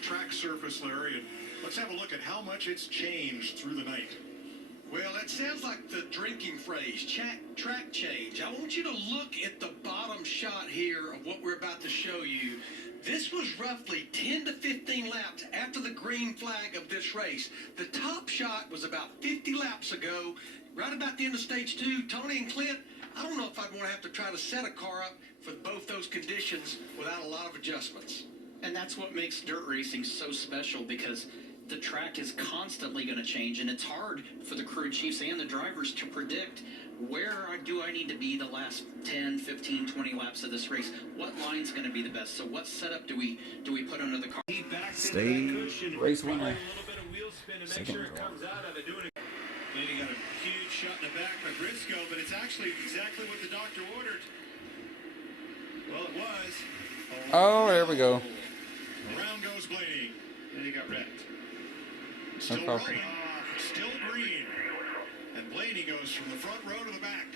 Track surface, Larry, and let's have a look at how much it's changed through the night. Well, that sounds like the drinking phrase, track change. I want you to look at the bottom shot here of what we're about to show you. This was roughly 10 to 15 laps after the green flag of this race. The top shot was about 50 laps ago, right about the end of stage 2. Tony and Clint, I don't know if I'd want to have to try to set a car up for both those conditions without a lot of adjustments. And that's what makes dirt racing so special, because the track is constantly going to change, and it's hard for the crew chiefs and the drivers to predict where do I need to be the last 10, 15, 20 laps of this race. What line's going to be the best? So what setup do we put under the car? Stay race winner. Second sure it comes out of it. Then he got a huge shot in the back by Briscoe, but it's actually exactly what the doctor ordered. Well, it was. Oh, there we go. Around goes Blaney. And he got wrecked. Still Okay. rolling. Still green. And Blaney goes from the front row to the back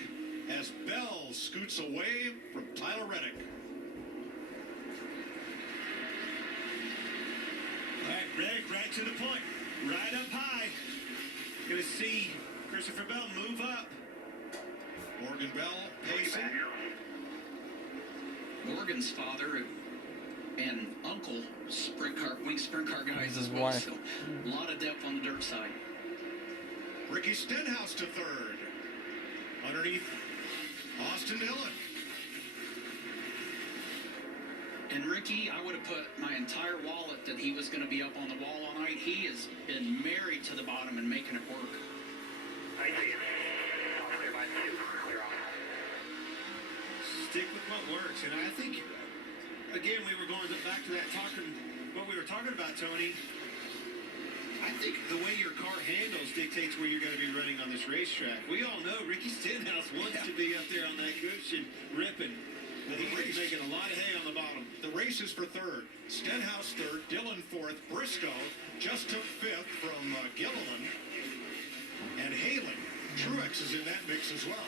as Bell scoots away from Tyler Reddick. All right, Reddick right to the point. Right up high. Gonna see Christopher Bell move up. Morgan Bell pacing. Morgan's father and uncle, wing sprint car guys as well. Wife. So a lot of depth on the dirt side. Ricky Stenhouse to third. Underneath, Austin Dillon. And Ricky, I would have put my entire wallet that he was going to be up on the wall all night. He has been married to the bottom and making it work. I see it. Clear by 2. Clear off. Stick with what works. And I think, again, we were going back to that what we were talking about, Tony. I think the way your car handles dictates where you're going to be running on this racetrack. We all know Ricky Stenhouse wants to be up there on that cushion ripping. But he's making a lot of hay on the bottom. The race is for third. Stenhouse third, Dillon fourth. Briscoe just took fifth from Gilliland. And Halen. Truex is in that mix as well.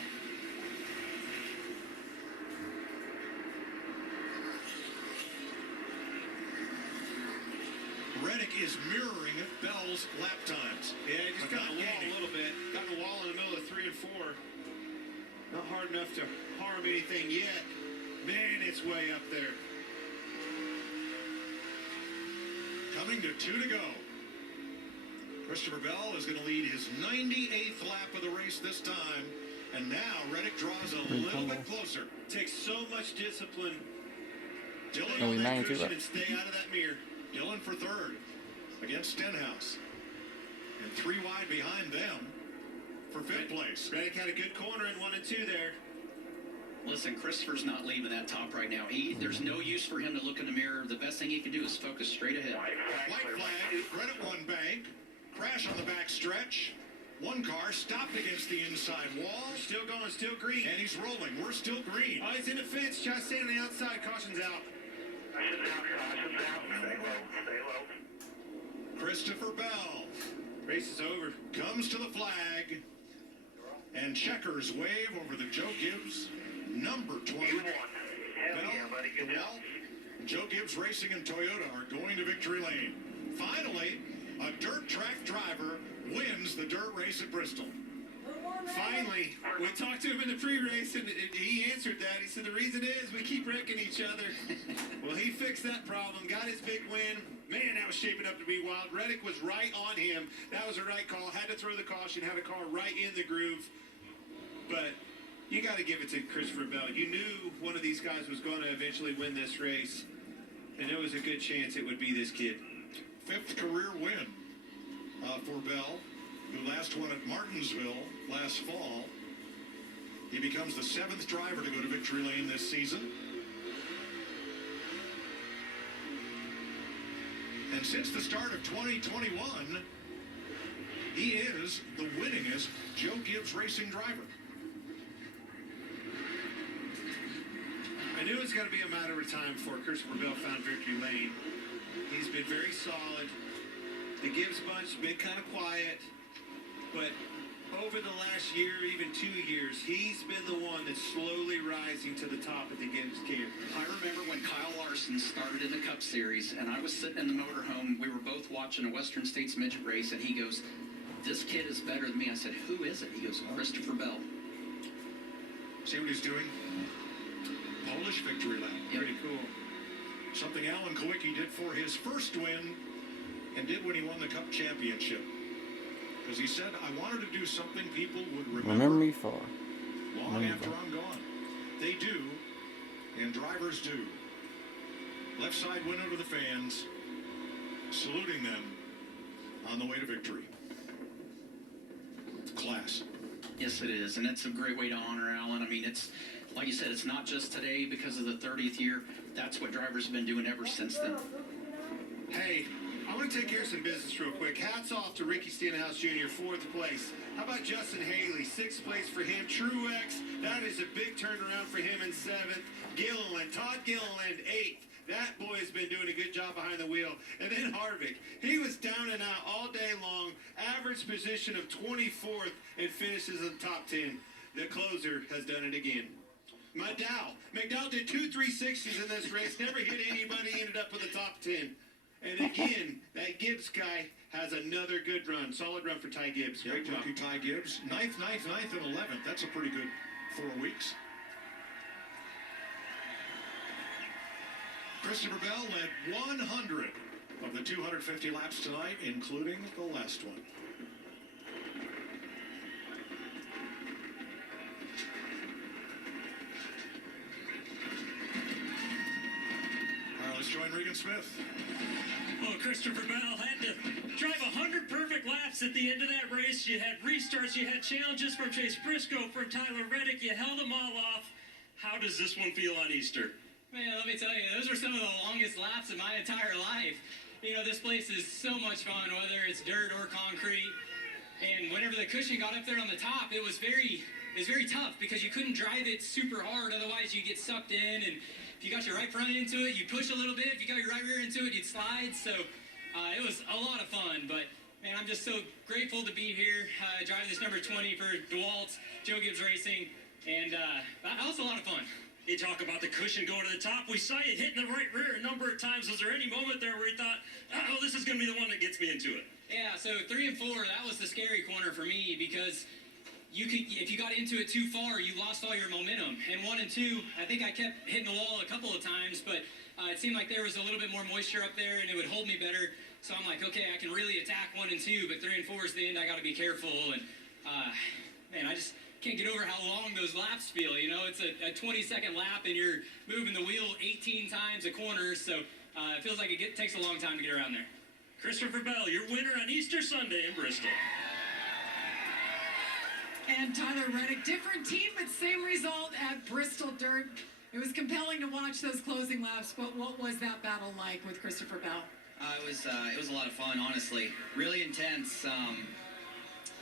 Reddick is mirroring Bell's lap times. Yeah, he just got in the wall a little bit. Got in the wall in the middle of 3 and 4. Not hard enough to harm anything yet. Man, it's way up there. Coming to 2 to go. Christopher Bell is going to lead his 98th lap of the race this time. And now Reddick draws a little bit closer. Takes so much discipline. Dillon Only on that 92 cushion left. and stay out of that mirror. Dillon for third against Stenhouse. And 3 wide behind them for 5th place. Reddick had a good corner in 1 and 2 there. Listen, Christopher's not leaving that top right now. There's no use for him to look in the mirror. The best thing he can do is focus straight ahead. White flag, credit one bank. Crash on the back stretch. One car stopped against the inside wall. Still going, still green. And he's rolling. We're still green. Oh, he's in the fence. Try to stay on the outside. Caution's out. Caution's out. Stay low. Stay low. Christopher Bell Race is over. comes to the flag. And checkers wave over the Joe Gibbs number 20. You won. Hell Bell, yeah, buddy. Good Bell, Joe Gibbs Racing and Toyota are going to victory lane. Finally, a dirt track driver wins the dirt race at Bristol. Finally, we talked to him in the pre-race, and he answered that. He said, the reason is we keep wrecking each other. Well, he fixed that problem, got his big win. Man, that was shaping up to be wild. Reddick was right on him. That was the right call. Had to throw the caution, had a car right in the groove. But you got to give it to Christopher Bell. You knew one of these guys was going to eventually win this race, and there was a good chance it would be this kid. 5th career win for Bell, who last won at Martinsville last fall. He becomes the 7th driver to go to victory lane this season. And since the start of 2021, he is the winningest Joe Gibbs Racing driver. I knew it was going to be a matter of time before Christopher Bell found victory lane. He's been very solid. The Gibbs bunch been kind of quiet, but over the last year, even 2 years, he's been the one that's slowly rising to the top of the Gibbs camp. I remember when Kyle Larson started in the Cup Series, and I was sitting in the motorhome. We were both watching a Western States midget race, and he goes, "This kid is better than me." I said, "Who is it?" He goes, "Christopher Bell." See what he's doing? Polish victory lap. Pretty cool. Something Alan Kowicki did for his first win and did when he won the Cup Championship. Because he said, I wanted to do something people would Remember me for. long after I'm gone. They do, and drivers do. Left side window to the fans, saluting them on the way to victory. Class. Yes, it is, and it's a great way to honor Alan. I mean, it's, like you said, it's not just today because of the 30th year. That's what drivers have been doing ever since then. Hey, I want to take care of some business real quick. Hats off to Ricky Stenhouse Jr., 4th place. How about Justin Haley, 6th place for him. Truex, that is a big turnaround for him in 7th. Gilliland, Todd Gilliland, 8th. That boy has been doing a good job behind the wheel. And then Harvick, he was down and out all day long. Average position of 24th and finishes in the top 10. The closer has done it again. McDowell did 2 360s in this race, never hit anybody, ended up with the top 10. And again, that Gibbs guy has another good run. Solid run for Ty Gibbs. Great job. Rookie Ty Gibbs. 9th, and 11th. That's a pretty good 4 weeks. Christopher Bell led 100 of the 250 laps tonight, including the last one. All right, let's join Regan Smith. Well, Christopher Bell had to drive 100 perfect laps at the end of that race. You had restarts, you had challenges from Chase Briscoe, from Tyler Reddick. You held them all off. How does this one feel on Easter? Man, let me tell you, those were some of the longest laps of my entire life. You know, this place is so much fun, whether it's dirt or concrete. And whenever the cushion got up there on the top, it was very tough because you couldn't drive it super hard. Otherwise, you get sucked in. And if you got your right front into it, you push a little bit. If you got your right rear into it, you'd slide. So it was a lot of fun. But, man, I'm just so grateful to be here driving this number 20 for DeWalt, Joe Gibbs Racing. And that was a lot of fun. You talk about the cushion going to the top. We saw you hitting the right rear a number of times. Was there any moment there where you thought, oh, this is going to be the one that gets me into it? Yeah, so 3 and 4, that was the scary corner for me because if you got into it too far, you lost all your momentum. And 1 and 2, I think I kept hitting the wall a couple of times, but it seemed like there was a little bit more moisture up there and it would hold me better. So I'm like, okay, I can really attack 1 and 2, but 3 and 4 is the end. I got to be careful. And man, I just can't get over how long those laps feel. You know, it's a 20-second lap and you're moving the wheel 18 times a corner, so it feels like it takes a long time to get around there. Christopher Bell, your winner on Easter Sunday in Bristol. And Tyler Reddick, different team, but same result at Bristol Dirt. It was compelling to watch those closing laps, but what was that battle like with Christopher Bell? It was a lot of fun, honestly. Really intense.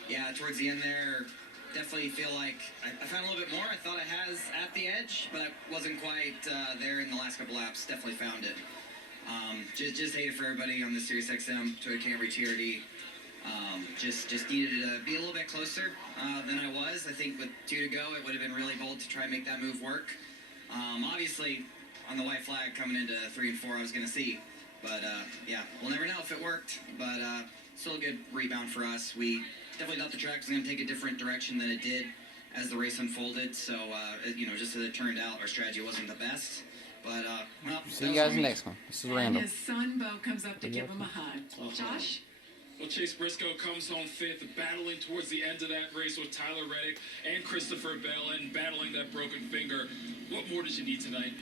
Yeah, towards the end there, definitely feel like I found a little bit more. I thought I has at the edge, but I wasn't quite there in the last couple laps. Definitely found it. Just hate it for everybody on the Sirius XM Toyota Camry TRD. Just needed to be a little bit closer than I was. I think with 2 to go, it would have been really bold to try and make that move work. Obviously, on the white flag coming into 3 and 4, I was going to see. But, yeah, we'll never know if it worked. But still a good rebound for us. We definitely thought the track was going to take a different direction than it did as the race unfolded. So, you know, just as it turned out, our strategy wasn't the best. But, well, See you guys next one. This is And Randall. his son, Bo, comes up to give him a hug. Josh? Well, Chase Briscoe comes home 5th, battling towards the end of that race with Tyler Reddick and Christopher Bell and battling that broken finger. What more did you need tonight?